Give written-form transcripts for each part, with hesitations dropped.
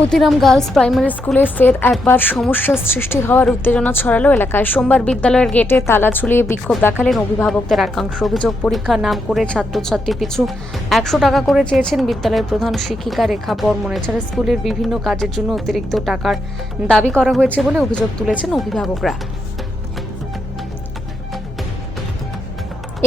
ক্ষতিরাম girls primary স্কুলে ফের একবার সমস্যার সৃষ্টি হওয়ার উত্তেজনা ছড়ালো এলাকায়। সোমবার বিদ্যালয়ের গেটে তালা ঝুলিয়ে বিক্ষোভ দেখালেন অভিভাবকদের একাংশ। অভিযোগ, পরীক্ষার নাম করে ছাত্রছাত্রী পিছু 100 টাকা করে চেয়েছেন বিদ্যালয়ের প্রধান শিক্ষিকা রেখা বর্মন। এছাড়া স্কুলের বিভিন্ন কাজের জন্য অতিরিক্ত টাকার দাবি করা হয়েছে বলে অভিযোগ তুলেছেন অভিভাবকরা।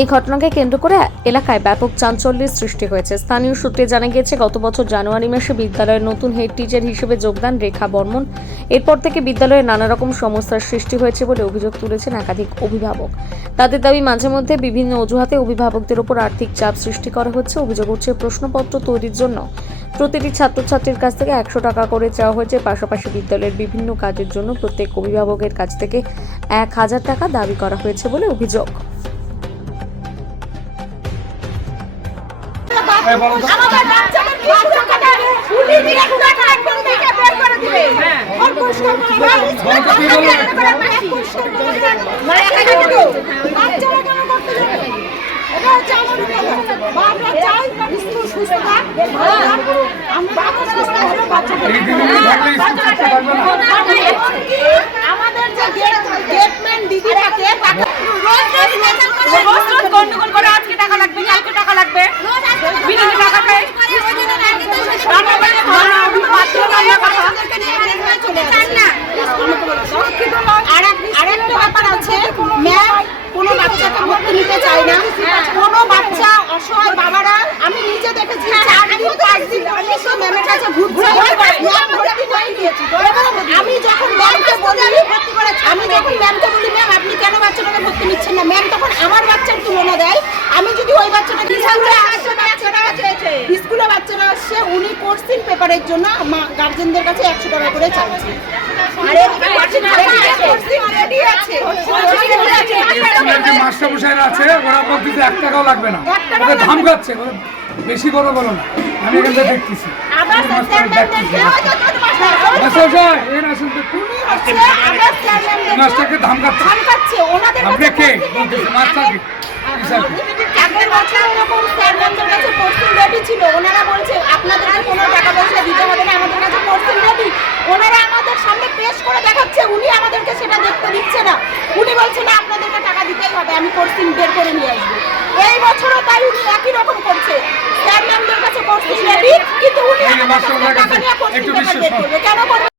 এই ঘটনাকে কেন্দ্র করে এলাকায় ব্যাপক চাঞ্চল্যের সৃষ্টি হয়েছে। স্থানীয় সূত্রে জানা গিয়েছে, গত বছর জানুয়ারি মাসে বিদ্যালয়ের নতুন হেড টিচার হিসেবে যোগদান রেখা বর্মন। এরপর থেকে বিদ্যালয়ে নানা রকম সমস্যার সৃষ্টি হয়েছে বলে অভিযোগ তুলেছেন একাধিক অভিভাবক। তাদের দাবি, মাঝে মধ্যে বিভিন্ন অজুহাতে অভিভাবকদের উপর আর্থিক চাপ সৃষ্টি করা হচ্ছে। অভিযোগ উঠছে, প্রশ্নপত্র তৈরির জন্য প্রতিটি ছাত্রছাত্রীর কাছ থেকে 100 টাকা করে চাওয়া হয়েছে। পাশাপাশি বিদ্যালয়ের বিভিন্ন কাজের জন্য প্রত্যেক অভিভাবকের কাছ থেকে 1000 টাকা দাবি করা হয়েছে বলে অভিযোগ। আমাদের বাচ্চাদের কি সুরক্ষা দেবে? পুলিশ দিয়ে টাকা একদম থেকে বের করে দিবে। ফোন পরিষ্কার করে মানে একা কেন বাচ্চারা কেন করতে যাবে? এটা হচ্ছে আমাদের কথা। আমরা চাই স্কুল সুস্থ থাক। আমরা সুস্থ হলে বাচ্চাদের আমাদের যে গেটম্যান দিদি থাকে তাকে রোজ গন্ডগোল করে, আজকে টাকা লাগবে, কালকে টাকা লাগবে, বিভিন্ন টাকা পাই। আরেকটা ব্যাপার আছে, ম্যাম কোনো বাচ্চাকে ভর্তি নিতে চায় না। কোনো বাচ্চা অসহায় বাবারা, আমি নিজে দেখেছি 4 দিন 5 দিন অবশ্য ম্যামের কাছে ঘুরছে। আমি যখন ম্যামকে বলি, আমি যখন ম্যামকে বলি, ম্যাম আপনি কেন বাচ্চাটাকে ভর্তি নিচ্ছেন না, ম্যাম তখন আমার বাচ্চার তুলনা দেয়। আমি যদি ওই বাচ্চাটাকে স্কুলে বাচ্চারা আসছে, উনি কোর্সিং পেপারের জন্য গার্জেনদের কাছে 100 টাকা করে চাইছে। মাস্টারমশাইরা আছে, ওরা বলতে 1 টাকাও লাগবে না, ওদের ধমকাচ্ছে, বেশি করে বলো না। আমি এখান থেকে দেখতেছি মাস্টারকে ধমকাচ্ছে। আপনি কে বলতেছে মাস্টারকে? আগের বছর এরকম স্যারদের কাছে কোর্সিং রেডি ছিল, ওনারা বলছে আপনাদেরকে কোনো টাকা পয়সা দিতে হবে না, আমাদের কাছে কোর্সিং রেডি। ওনারা আমাদের সামনে পেশ করে দেখাচ্ছে, উনি আমাদেরকে সেটা দেখতে দিচ্ছে না। উনি বলছে না আপনাদেরকে টাকা দিতেই হবে, আমি কোর্সিং বের করে নিয়ে আসবো। এই বছরও তাই উনি একই রকম করছে, স্যার ম্যামদের কাছে কোর্সিং রেডি, কিন্তু উনি আমাদের কাছে টাকা নিয়ে কোর্সিং বের করবে। কেন করবে?